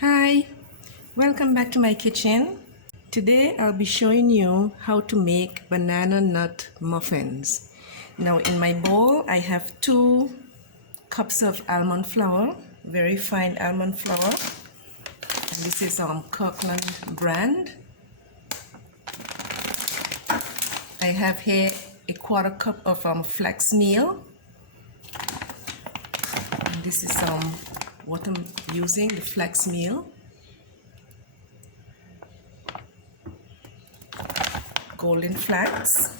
Hi, welcome back to my kitchen. Today I'll be showing you how to make banana nut muffins. Now in my bowl I have 2 cups of almond flour, very fine almond flour. And this is Kirkland brand. I have here a 1/4 cup of flax meal. And this is what I'm using, the flax meal. Golden flax.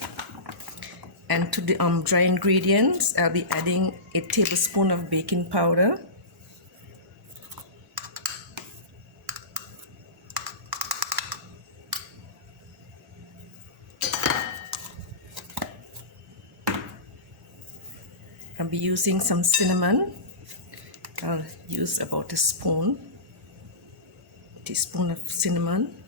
And to the dry ingredients, I'll be adding a tablespoon of baking powder, I'll be using some cinnamon. I'll use about a teaspoon of cinnamon.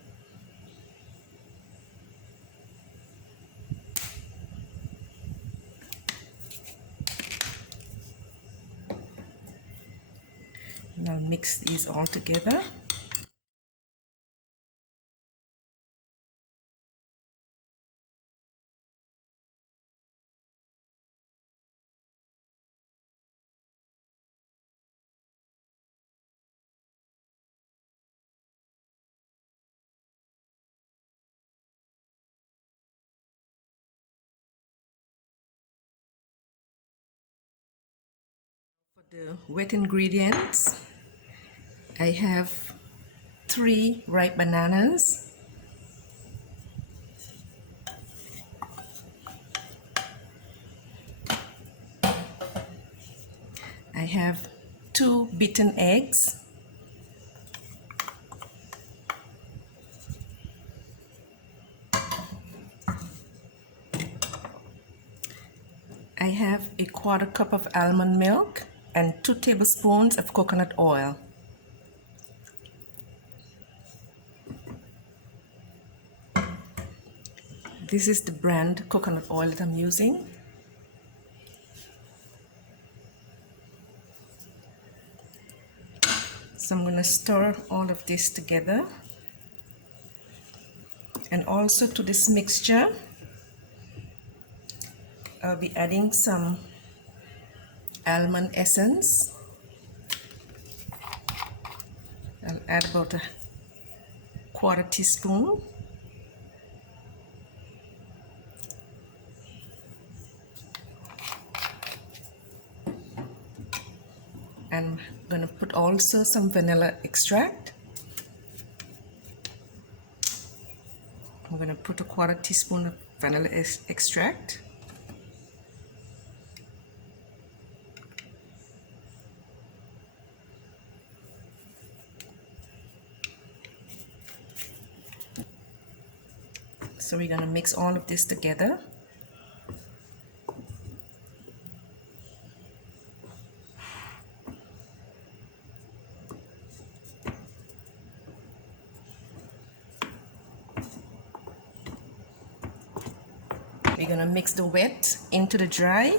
And I'll mix these all together. For the wet ingredients, I have 3 ripe bananas, I have 2 beaten eggs, I have a 1/4 cup of almond milk, and 2 tablespoons of coconut oil. This is the brand coconut oil that I'm using. So I'm going to stir all of this together. And also to this mixture, I'll be adding some almond essence. I'll add about a 1/4 teaspoon. And I'm going to put also some vanilla extract. I'm going to put a 1/4 teaspoon of vanilla extract. So we're going to mix all of this together. We're going to mix the wet into the dry.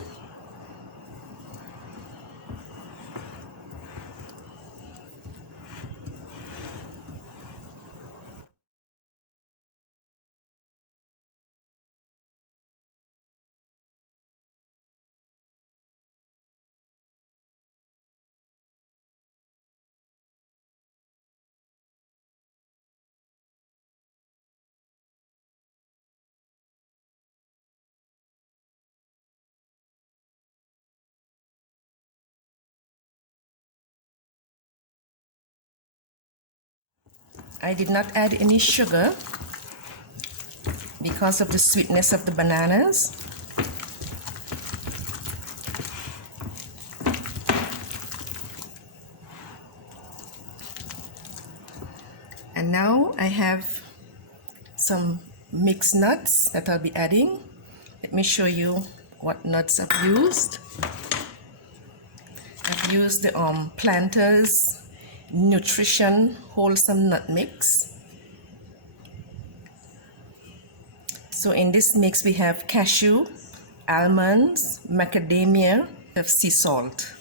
I did not add any sugar because of the sweetness of the bananas. And now I have some mixed nuts that I'll be adding. Let me show you what nuts I've used. I've used the Planters Nutrition Wholesome Nut Mix. So in this mix we have cashew, almonds, macadamia, of sea salt.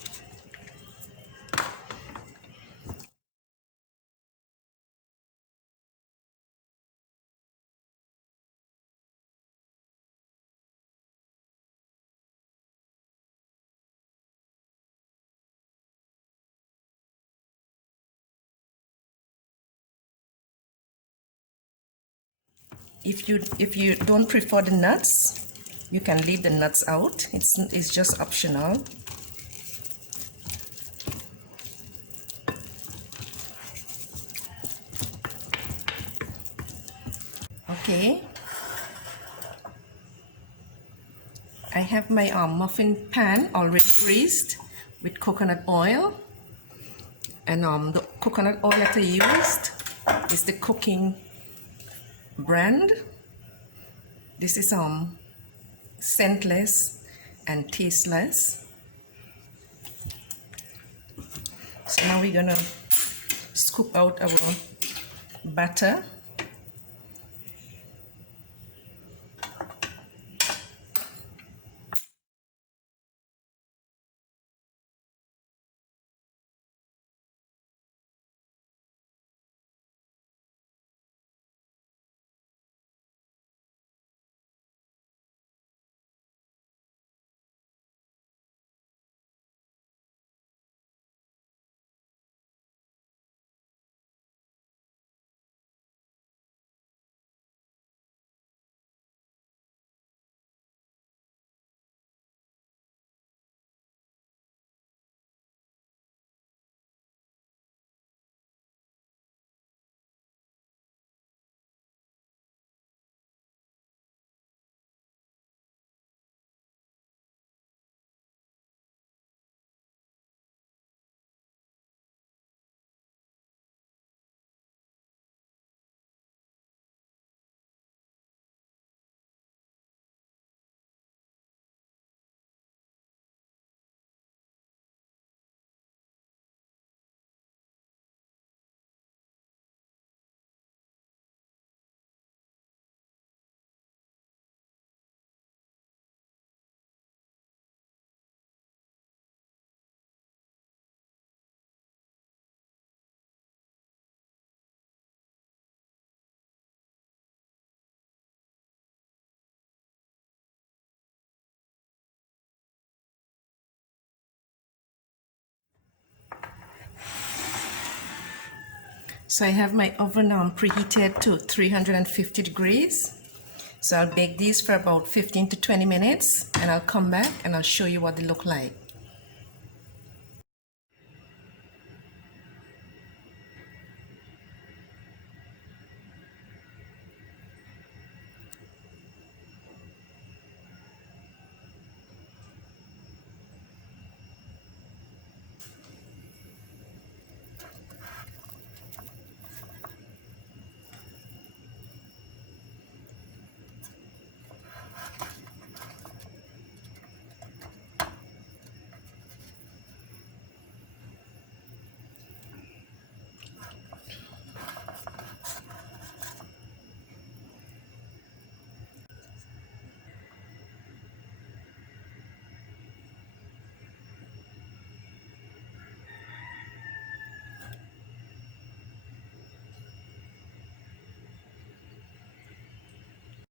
If you don't prefer the nuts, you can leave the nuts out. It's just optional. Okay. I have my muffin pan already greased with coconut oil, and the coconut oil that I used is the cooking brand. This is scentless and tasteless. So now we're gonna scoop out our batter. So I have my oven preheated to 350 degrees. So I'll bake these for about 15 to 20 minutes, and I'll come back and I'll show you what they look like.